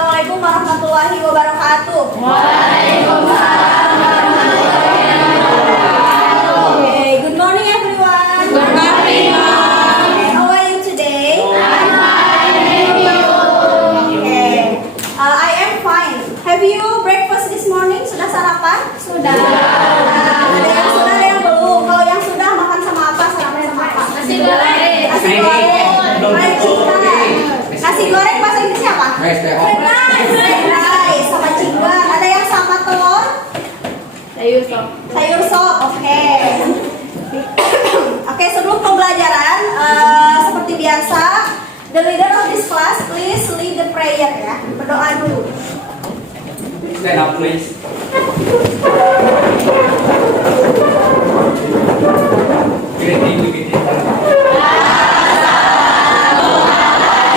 Assalamualaikum warahmatullahi wabarakatuh. Waalaikumsalam warahmatullahi wabarakatuh. Okay, good morning everyone. Good morning, Mom. How are you today? I'm fine, thank you. Okay, I am fine. Have you breakfast this morning? Sudah sarapan? Sudah. Ada yang sudah, ada yang belum. Kalau yang sudah makan sama apa? Sarapan sama apa? Nasi goreng. Nasi goreng. Fried chicken. Nasi goreng bahasa Inggrisnya apa? Fried rice sama chicken. Ada yang sama telur? Sayur sop. Sayur sop, oke. Oke, sebelum pembelajaran, seperti biasa, the leader of this class, please lead the prayer ya. Berdoa dulu. Stand up, please. Greeting.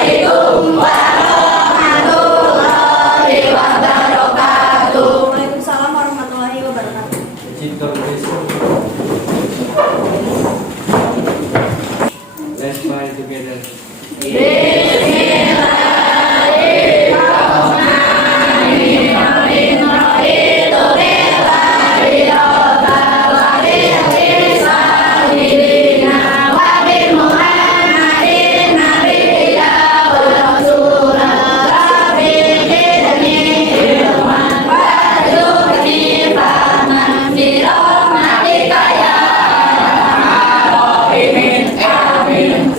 Assalamualaikum warahmatullahi wabarakatuh. Waalaikumsalam warahmatullahi wabarakatuh. Let's smile together.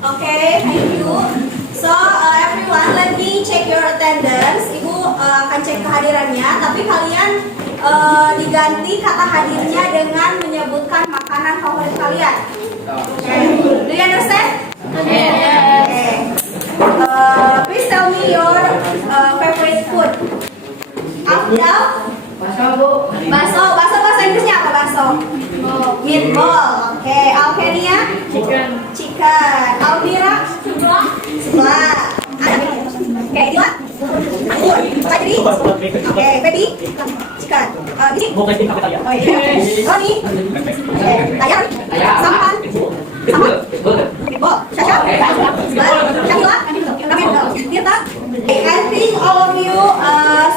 Okay, thank you. So everyone, let me check your attendance. Ibu akan cek kehadirannya, tapi kalian diganti kata hadirnya dengan menyebutkan makanan favorit kalian. Okay. Do you understand? Okay. Please tell me your favorite food. Afdal? Baso. Baso bahasa Inggrisnya apa baso? Meatball. Oke. Alkenia? Chicken. Almira? Sebelah. Oke, Dila? Tadi? Oke, baby? Chicken. Ini? Oh iya. Roni? Oke. Tayar? Sampan? Sama? Meatball. Syasha? Syakila? Tirta? I think all of you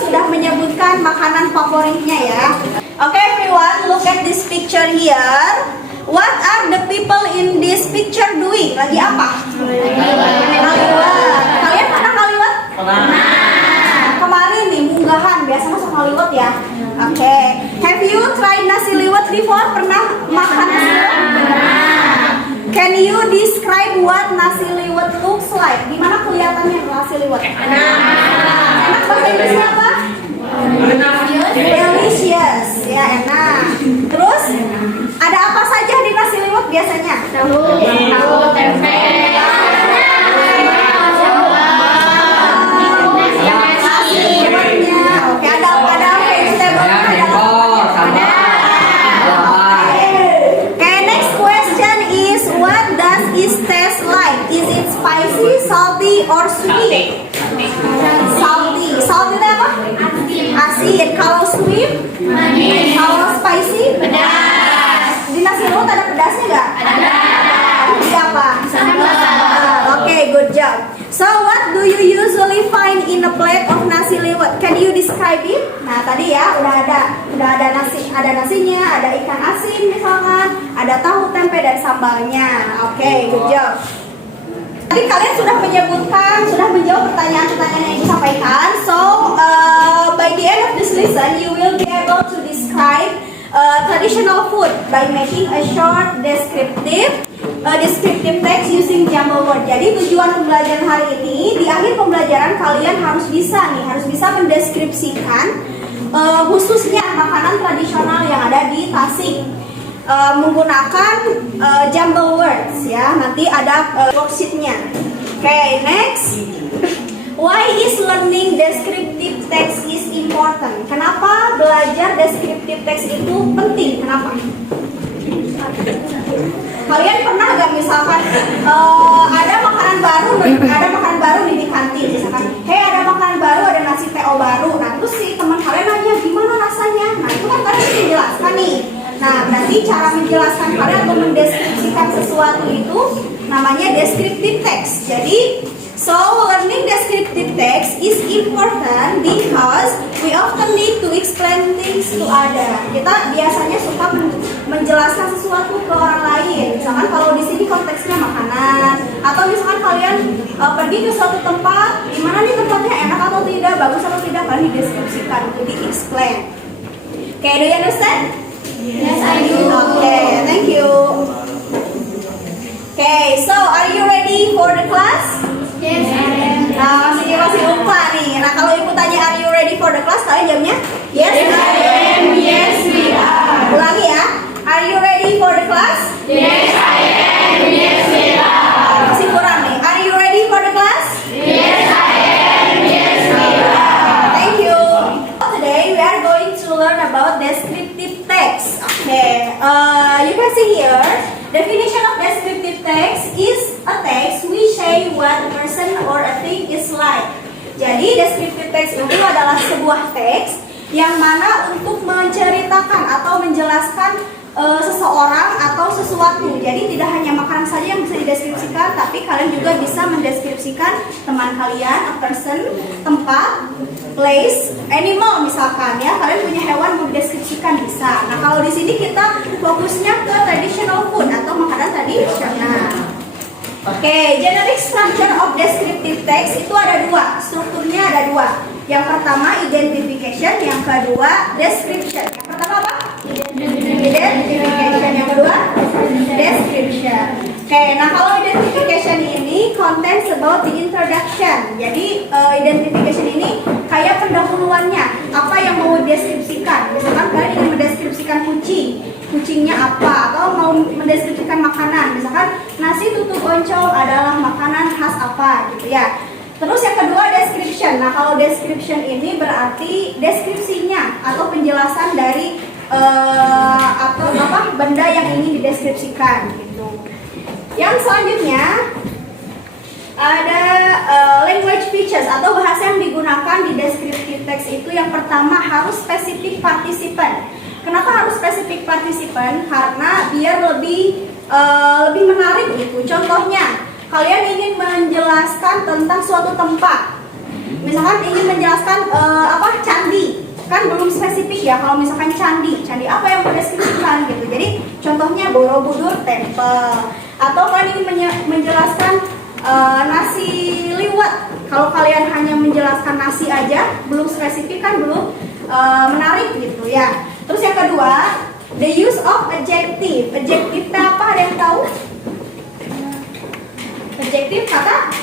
sudah menyebutkan makanan favoritnya ya. Okay everyone, look at this picture here. What are the people in this picture doing? Lagi apa? Ngaliwat. Kalian pernah ngaliwat? Kemarin nih munggahan, biasa masuk ngaliwat ya. Okay. Have you tried nasi liwet before? Pernah makan nasi liwet? Can you describe what nasi liwet looks like? Gimana kelihatannya nasi liwet? Enak bahasa Inggrisnya apa? Delicious, ya enak. Terus ada apa saja di nasi liwet biasanya? Tahu, tempe. Oke, ada vegetable-nya, ada. Okay, next question is what does it taste like? Is it spicy, salty, or sweet? Salty. Salty itu apa? Asin. Kalau sweet? Manis. Kalau spicy? Pedas. Di nasi liwet ada pedasnya nggak? Ada. Di apa? Sambal. Okay, good job. So what do you usually find in a plate of nasi liwet? Can you describe it? Nah tadi ya udah ada nasinya, ada ikan asin misalkan, ada tahu, tempe dan sambalnya. Okay, good job. Tadi kalian sudah menjawab pertanyaan-pertanyaan yang disampaikan. So by the end of this lesson, you will be able to describe traditional food by making a short descriptive text using jumble word. Jadi tujuan pembelajaran hari ini, di akhir pembelajaran kalian harus bisa mendeskripsikan khususnya makanan tradisional yang ada di Tasik menggunakan jumble words ya. Nanti ada worksheetnya. Okay, next. Why is learning descriptive text is important? Kenapa belajar descriptive text itu penting? Kenapa? Kalian pernah gak misalkan ada makanan baru nih di kantin, misalkan, hey ada makanan baru, ada nasi TO baru. Nah terus si teman kalian nanya gimana rasanya? Nah itu kan kalian menjelaskan nih. Nah berarti cara menjelaskan kalian atau mendeskripsikan sesuatu itu namanya descriptive text. Jadi So, learning descriptive text is important because we often need to explain things to other. Kita biasanya suka menjelaskan sesuatu ke orang lain. Misalkan kalau di sini konteksnya makanan, atau misalkan kalian pergi ke suatu tempat, gimana nih tempatnya, enak atau tidak, bagus atau tidak, kalian dideskripsikan, jadi explain. Okay, do you understand? Yes, I do. Okay, thank you. Okay, so are you ready for the class? Yes, I am. Nah, masih lupa nih. Nah, kalau ibu tanya are you ready for the class, kalian jawabnya yes, Yes, I am. Yes, we are. Ulangi ya. Are you ready for the class? Yes, I am. Yes, we are. Masih kurang nih. Are you ready for the class? Yes, I am. Yes, we are. Thank you. Today we are going to learn about descriptive text. Okay. You can see here. Definition of descriptive text is a text which say what a person or a thing is like. Jadi descriptive text itu adalah sebuah teks yang mana untuk menceritakan atau menjelaskan seseorang atau sesuatu. Jadi tidak hanya makanan saja yang bisa dideskripsikan, tapi kalian juga bisa mendeskripsikan teman kalian, a person, tempat, place, animal misalkan ya. Kalian punya hewan mau dideskripsikan bisa. Nah, kalau di sini kita fokusnya ke traditional food atau makanan tradisional. Oke, generic structure of descriptive text itu ada dua. Strukturnya ada dua. Yang pertama identification, yang kedua description. Yang pertama apa? Identification. Yang kedua description. Oke, nah kalau identification ini contains about the introduction. Jadi identification ini kayak pendahuluannya. Apa yang mau dideskripsikan? Misalkan kalian ingin mendeskripsikan kucing, kucingnya apa? Atau mau mendeskripsikan makanan, misalkan nasi tutuk oncom adalah makanan khas apa gitu ya. Terus yang kedua description. Nah, kalau description ini berarti deskripsinya atau penjelasan dari atau apa benda yang ingin dideskripsikan gitu. Yang selanjutnya ada language features atau bahasa yang digunakan di descriptive text itu yang pertama harus specific participant. Kenapa harus specific participant? Karena biar lebih menarik gitu. Contohnya, kalian ingin menjelaskan tentang suatu tempat. Misalkan ingin menjelaskan candi. Kan belum spesifik ya kalau misalkan candi apa yang mendeskripsikan gitu. Jadi contohnya Borobudur Temple. Atau kalian ingin menjelaskan nasi liwet. Kalau kalian hanya menjelaskan nasi aja, belum spesifik kan belum menarik gitu ya. Terus yang kedua, the use of adjective. Adjective itu apa? Ada yang tahu? Adjective kata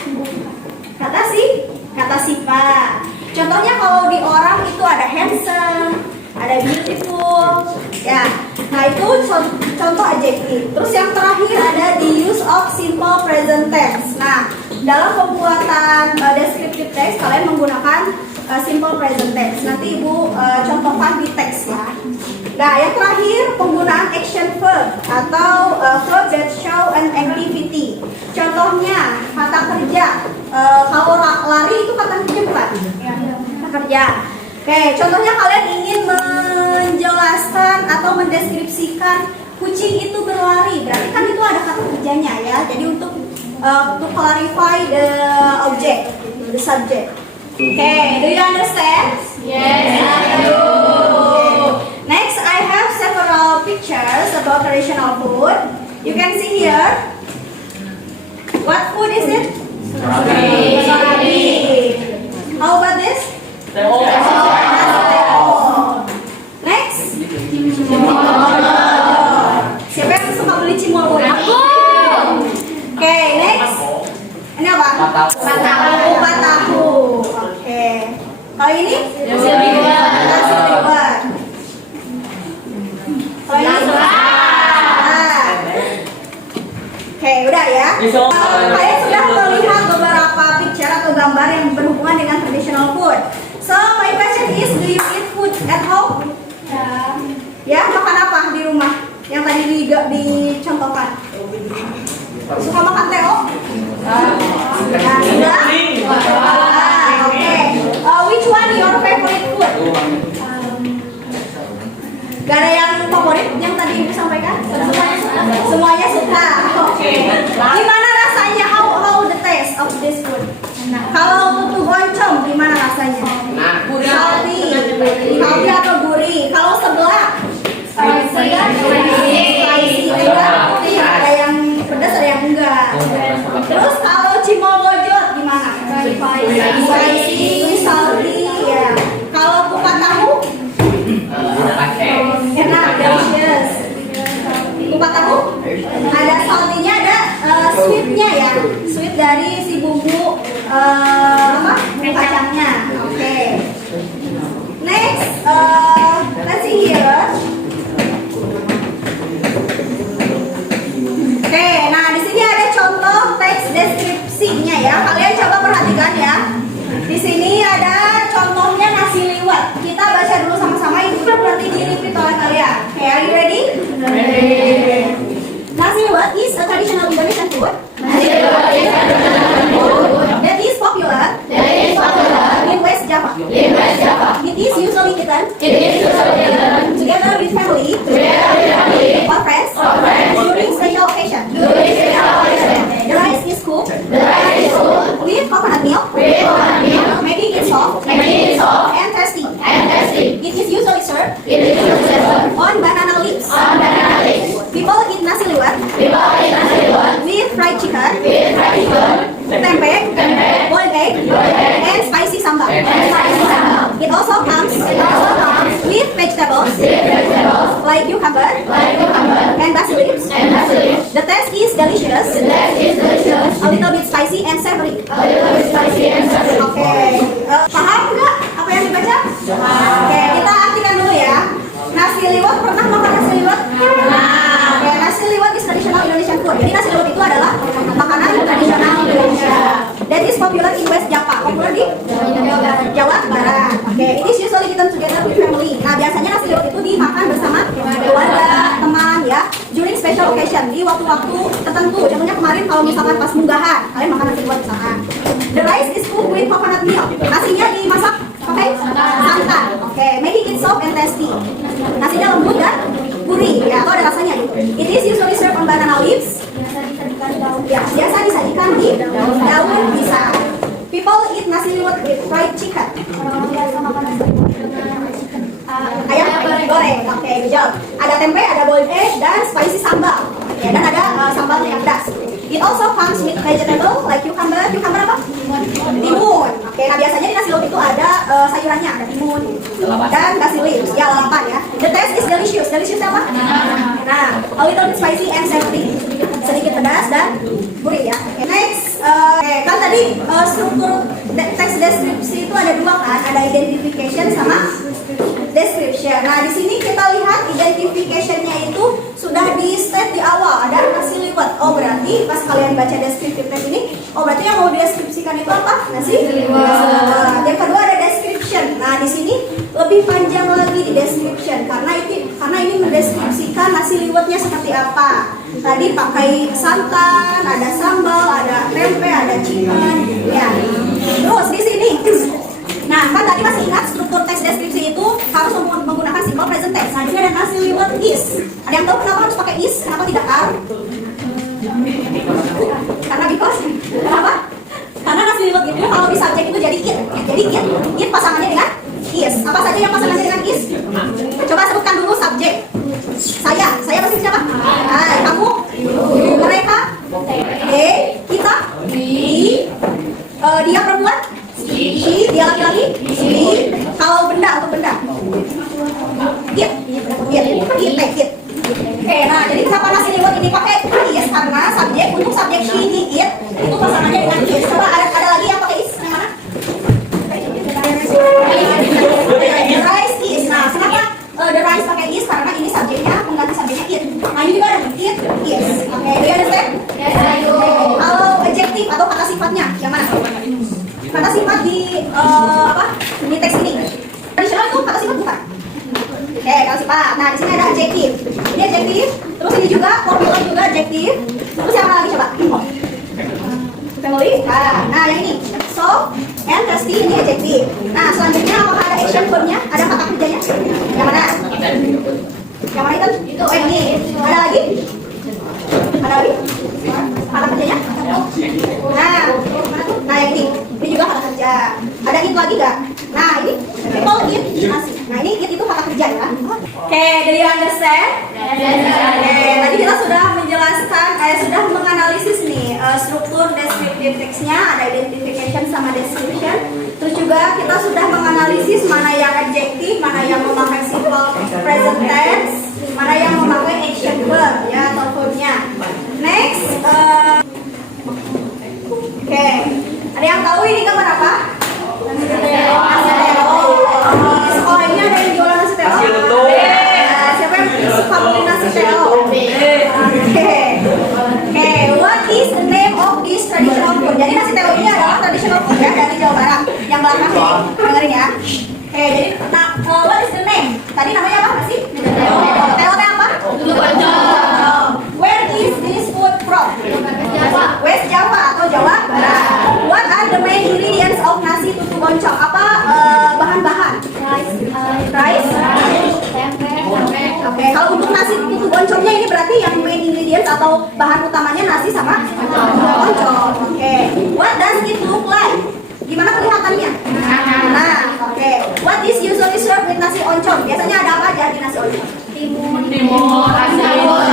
sifat. Contohnya kalau di orang itu ada handsome, ada beautiful, ya. Nah itu contoh adjective. Terus yang terakhir ada the use of simple present tense. Nah dalam pembuatan descriptive text kalian menggunakan simple present tense. Nanti ibu contohkan di teks ya. Nah yang terakhir penggunaan action verb atau verb that show an activity. Contohnya kata kerja. Kalau lari itu kata kerja bukan? Kata kerja. Oke, contohnya kalian ingin menjelaskan atau mendeskripsikan kucing itu berlari, berarti kan itu ada kata kerjanya ya. Jadi untuk clarify the object, the subject. Okay, do you understand? Yes, I do. Next, I have several pictures about traditional food. You can see here. What food is it? Surabi. How about this? Next. Siapa yang suka beli cimol? Aku. Okay, next. Ini apa? Kupat tahu. Oke. Kalau ini? Nasi liwet. Nasi liwet. Kalau ini? Oke, udah ya. Kalian sudah melihat beberapa picture atau gambar yang berhubungan dengan traditional food. So, my question is, do you eat food at home? Ya, makan apa di rumah? Yang tadi dicontohkan. Suka makan teo? Enggak? Oke. Which one your favorite food? Gak ada yang favorit yang tadi ibu sampaikan? Semuanya suka. Oke. Gimana rasanya? How the taste of this food? Kalau putu goncong gimana rasanya? Salty. Salty atau gurih? Kalau sebelah? Spicy. Ada yang pedas, ada yang enggak. Terus kalau cimolojot gimana? Spicy, salty, ya. Kalau kupat tahu? Enak, delicious. Kupat tahu? Ada salty-nya, ada sweet-nya ya. Sweet dari si bumbu bumbu kacangnya. Oke. Next, let's see here. Oke, nah di sini ada contoh teks deskripsinya ya. Kalian coba perhatikan ya. Di sini ada contohnya nasi liwet. Kita baca dulu sama-sama. Itu kan nanti di-repeat oleh kalian. Okay, are you ready? Nasi liwet is a traditional Indonesian food. That is popular. In West Java. It is usually eaten. Together with family. Or friends. During special occasion. The rice is cooked. With coconut milk. Making it soft. And tasty. It is usually served. On banana leaves. People eat nasi liwet. With fried chicken. Tempe. Boiled egg. And spicy sambal. It also comes with vegetables like cucumber and basil leaves. The taste is delicious. A little bit spicy and savory. Oke, paham nggak apa yang dibaca? Oke, kita artikan dulu ya. Nasi liwet, pernah makan nasi liwet? Oke, nasi liwet is traditional Indonesian food. Jadi nasi liwet itu adalah makanan tradisional Indonesia. That is popular in West Java. Popular di Jawa Barat. Oke, it is usually eaten together with family. Nah, biasanya nasi liwet itu dimakan bersama keluarga, teman ya. During special occasion, di waktu-waktu tertentu. Contohnya kemarin kalau misalkan pas munggahan, kalian makan nasi liwet misalkan. The rice is cooked with coconut milk. Nasinya dimasak pakai santan. Oke, making it soft and tasty. Nasinya lembut dan gurih ya, atau ada rasanya gitu. It is usually served on banana leaves. Ya, biasa disajikan di daun pisang. People eat nasi liwet with fried chicken. Ayam goreng. Oke, good job. Ada tempe, ada boiled egg, dan spicy sambal. Ya, dan ada sambalnya yang pedas. It also comes with vegetable like cucumber. Cucumber apa? Timun. Oke, nah biasanya di nasi liwet itu ada sayurannya, ada timun dan basil leaves. Ya, lalapan ya. The taste is delicious. Delicious apa? Nah, a little bit spicy and savory. Sedikit pedas dan gurih ya. Okay, next, kan tadi struktur teks deskripsi itu ada dua kan, ada identification sama description. Nah, di sini kita lihat identificationnya itu sudah di state di awal, ada nasi liwet. Oh, berarti pas kalian baca descriptive text ini, oh berarti yang mau dideskripsikan itu apa? Nasi liwet. Yang kedua ada description. Nah, di sini lebih panjang lagi di description karena ini mendeskripsikan nasi liwetnya seperti apa. Tadi pakai santan, ada sambal, ada tempe, ada chicken, ya. Terus di sini, nah kan tadi masih ingat struktur teks deskripsi itu harus menggunakan simple present tense. Nah, ini ada nasi liwet is. Ada yang tahu kenapa harus pakai is? Kenapa tidak are? Karena because, kenapa? Karena nasi liwet itu kalau di subjek itu jadi it. Jadi it pasangannya dengan is. Apa saja yang pasangannya dengan is? Coba sebutkan dulu subjek. Saya pasti siapa? Kamu, mereka, kita, dia perempuan, dia laki-laki, kalau benda untuk benda, it. Oke, nah jadi kenapa nasi liwet ini pakai is? Karena subjek untuk subjek she, he, it itu pasangannya dengan is. Coba ada lagi yang pakai is yang mana? The rice is. Nah, kenapa the rice pakai is? Karena ini subjeknya mengganti subjeknya it. Nah, ini juga ada it is. Oke, do you understand? Yes, I do. Kalau adjektif atau kata sifatnya yang mana? Kata sifat di di teks ini. Tradisional itu kata sifat bukan? Oke, kata sifat. Nah, di sini ada adjektif. Ini adjektif. Terus ini juga popular juga adjektif. Terus yang mana lagi coba? Family. Nah, yang ini. So, and tasty ini adjektif. Nah, selanjutnya apakah ada action verbnya? Ada kata kerjanya? Yang mana? Yang mana itu? Oh, yang ini. Ada lagi? Ada lagi? Kata kerjanya? Nah, yang ini. Ini juga kata nasi. Nah ini itu kata kerja ya. Oke, do you understand? Oke, tadi kita sudah menjelaskan, sudah menganalisis nih struktur descriptive text-nya, ada identification sama description. Terus juga kita sudah menganalisis mana yang adjektif, mana yang memakai simple present tense, mana yang memakai action verb ya atau verbnya. Next, oke, ada yang tahu ini gambar apa? Nasi teo. Di sekolah ini ada yang jualan nasi teo. Siapa yang suka beli nasi teo? Oke, what is the name of this traditional food? Jadi nasi teo ini adalah traditional food ya dari Jawa Barat. Yang belakang ini, dengerin ya. Oke, jadi what is the name? Tadi namanya apa nasi? Teo. Teo itu apa? Where is this food from? West Java atau Jawa Barat. What are the main ingredients of nasi tutu boncong? Apa bahan-bahan? Rice. Oke, kalau untuk nasi tutu boncongnya ini berarti yang main ingredients atau bahan utamanya nasi sama boncong. Oke. What does it look like? Gimana kelihatannya? Nah, oke. What is usually served with nasi oncom? Biasanya ada apa aja di nasi oncom? Timun, nasi timun,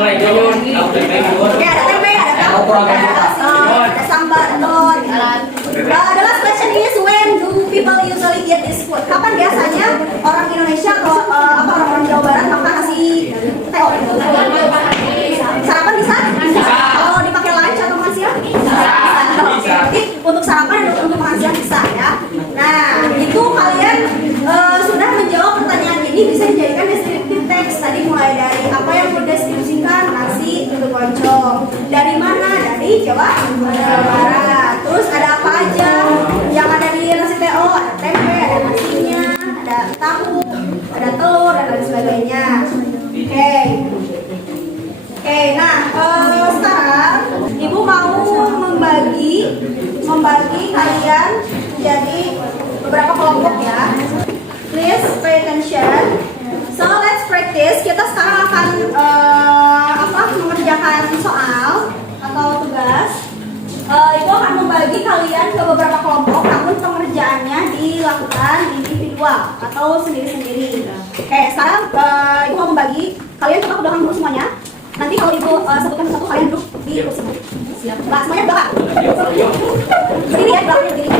Oke, ada tempe, ada tahu, ada sambal, telur. The last question is when do people usually eat this food? Kapan biasanya orang Indonesia atau orang-orang Jawa Barat makan nasi teo? Sarapan bisa? Kalau dipakai lunch atau makan siang? Bisa. Jadi untuk sarapan dan untuk makan siang bisa ya. Nah, itu kalian sudah menjawab pertanyaan ini bisa dijadikan descriptive text. Tadi mulai dari apa yang mendeskripsikan nasi tutu boncong. Dari mana? Dari Jawa Barat. Terus ada apa aja yang ada di nasi teo? Ada tempe, ada nasinya, ada tahu, ada telur dan lain sebagainya. Oke. Oke, nah sekarang Ibu mau membagi kalian jadi beberapa kelompok ya. Please pay attention. So let's practice. Kita sekarang akan mengerjakan soal atau tugas. Ibu akan membagi kalian ke beberapa kelompok, namun pengerjaannya dilakukan individual atau sendiri-sendiri. Oke, sekarang Ibu mau membagi kalian coba ke belakang dulu semuanya. Nanti kalau Ibu sebutkan satu kalian duduk di kursi. Siap. Nah, semuanya belakang. Berdiri ya, belakang berdiri.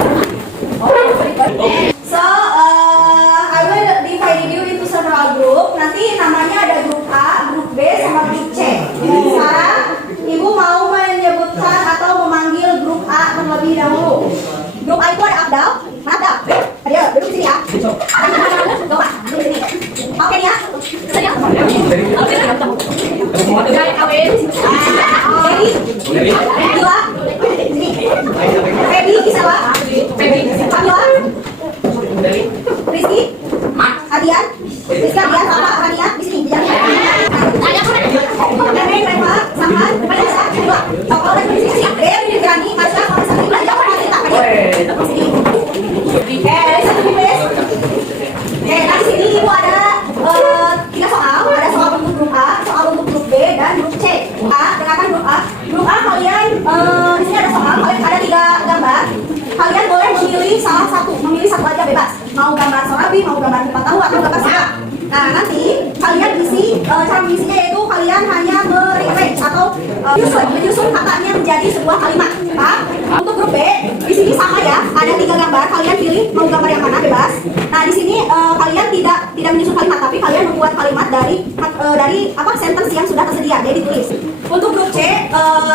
So, I will divide you into several group. Nanti namanya ada grup A, grup B, sama grup C. Sekarang Ibu mau menyebutkan atau memanggil grup A terlebih dahulu. Grup A itu ada Abdal, mana Abdal? Ayo, duduk sini ya. Coba, duduk sini. Oke ya. Sini ya. Jadi, Abdullah, sini. Feby, Isawa, Abdullah, Rizky, Adian, sama Rania di sini. Neneng, Reva, Samad, Vanessa, dua. Kalau lagi di sini, Dewi, Grani, Masya, Masya, belajar apa cerita? Dari satu bibis. Oke, nah di sini Ibu ada 3 soal. Ada soal untuk grup A, soal untuk grup B, dan grup C. Dengarkan grup A. Grup A kalian di sini ada soal. Kalian ada 3 gambar. Kalian boleh memilih salah satu, memilih satu aja bebas. Mau gambar sorabi, mau gambar kipas tahu, atau gambar siap. Nah nanti kalian isi cara mengisinya yaitu kalian hanya merearrange atau menyusun katanya menjadi sebuah kalimat. Untuk grup B di sini sama ya, ada 3 gambar. Kalian pilih mau gambar yang mana bebas. Nah di sini kalian tidak menyusun kalimat, tapi kalian membuat kalimat dari sentence yang sudah tersedia, jadi ditulis. Untuk grup C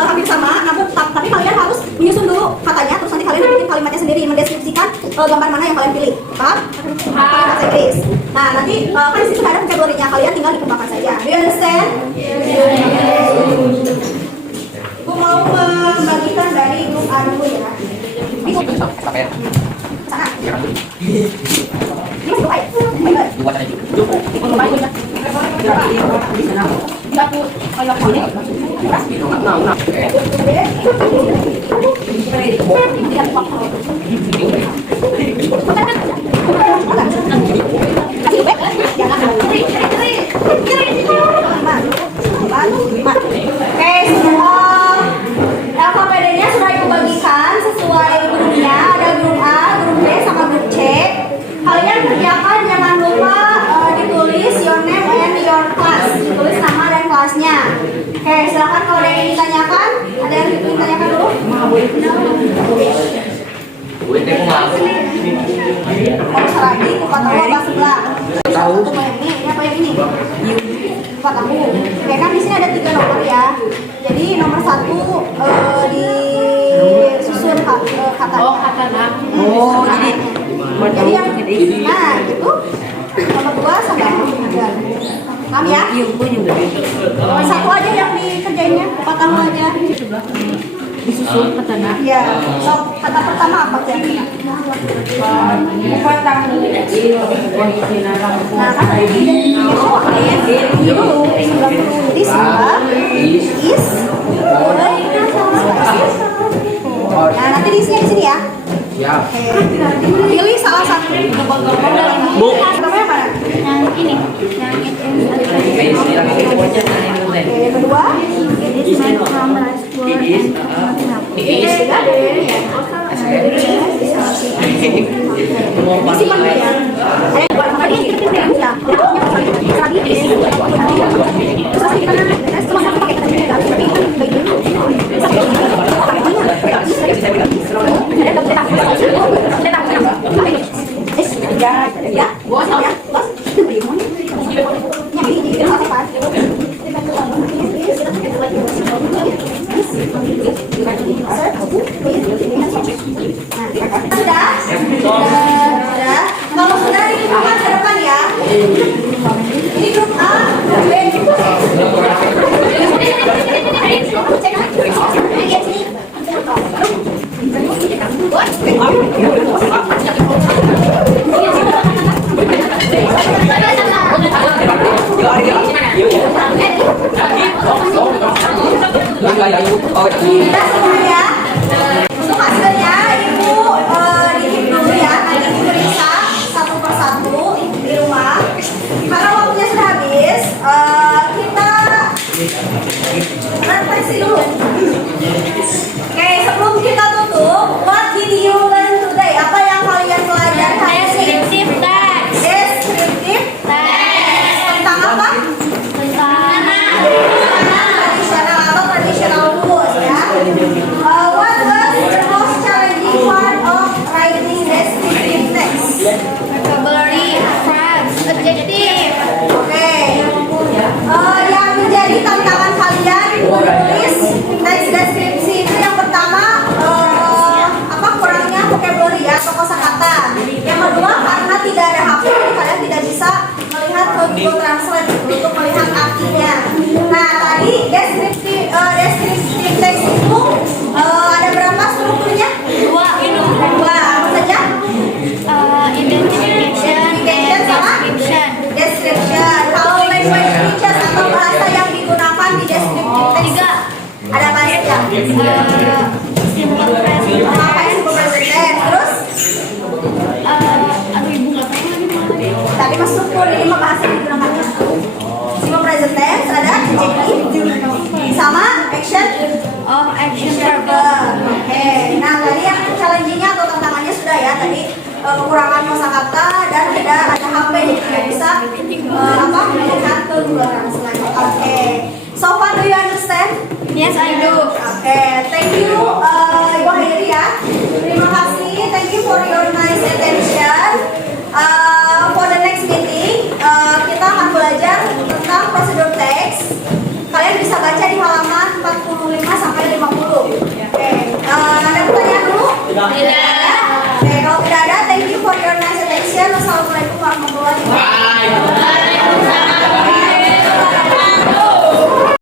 hampir sama, namun tapi kalian harus menyusun dulu katanya, terus nanti kalian bikin kalimatnya sendiri, mendeskripsikan gambar mana yang kalian pilih. Paham? Bahasa Inggris. Nah nanti kan di situ ada kategorinya, kalian tinggal dikembangkan saja. Do you understand? Ibu mau membagikan dari grup A dulu ya. Ibu sana. Ini masih baik. Alfabetnya sudah Ibu bagikan sesuai gurunya. Oh, seragi, kupat tahu apa sebelah? Tahu. Ini apa yang ini? Kupat tahu. Oke, kan di sini ada 3 nomor ya. Jadi nomor 1 disusun katanya. Oh, katanya. Oh, jadi yang nah itu nomor 2 sampai 3. Paham ya? Satu aja yang dikerjainnya, kupat tahu aja. Disusun katanya. Iya. So, kata pertama apa kira-kira? Kupat tahu. Nah, kan ini dulu sebelah dulu. Jadi sebelah is. Nah, nanti diisinya di sini ya. Siap. Oke. Pilih salah satu. Bu. Namanya mana? Yang ini. Yang Oke, yang kedua. It is my promise word and Ketiga deh. Isi mana ya? Sudah? Sudah. Kalau sudah ini grup ke depan ya. Ini grup A, grup B. Sudah semua ya. Untuk hasilnya ibu dikirim dulu ya. Nanti diperiksa satu persatu di rumah. Karena waktunya sudah habis, kita refleksi dulu. Oke, sebelum kita tutup, what did you learn today? Apa yang kalian pelajari hari ini? Descriptive text. Descriptive text. Tentang apa? Tradisional atau traditional rules ya. What was the most challenging part of writing descriptive text? Vocabulary, phrase, adjective. Oke. Yang menjadi tantangan kalian menulis teks deskripsi itu yang pertama apa kurangnya vocabulary ya atau kosakata. Yang kedua karena tidak ada HP jadi kalian tidak bisa melihat ke Google Translate untuk melihat artinya. Nah tadi deskriptif teks itu ada berapa strukturnya? Dua apa saja? Identification and description. Description. Kalau language features atau bahasa yang digunakan di descriptive text ada apa saja? Simple present Apa tense. simple present tense? Terus Aduh ibu nggak tahu lagi. tadi mas struktur ini bahasa yang digunakannya. Simple present tense ada adjective sama action Oh, action verb. verb. Oke. Nah tadi yang challenging-nya atau tantangannya sudah ya tadi kekurangan kosakata dan tidak ada HP jadi tidak bisa melihat ke Google Translate. Oke. So far do you understand? Yes, I do. Oke, thank you Ibu Hairi ya. Terima kasih, thank you for your nice attention. For the next meeting, kita akan belajar tentang prosedur teks. Kalian bisa baca di halaman 45 sampai 50. Oke, ada pertanyaan dulu? Tidak. Oke, kalau tidak ada, thank you for your nice attention. Wassalamualaikum warahmatullahi wabarakatuh.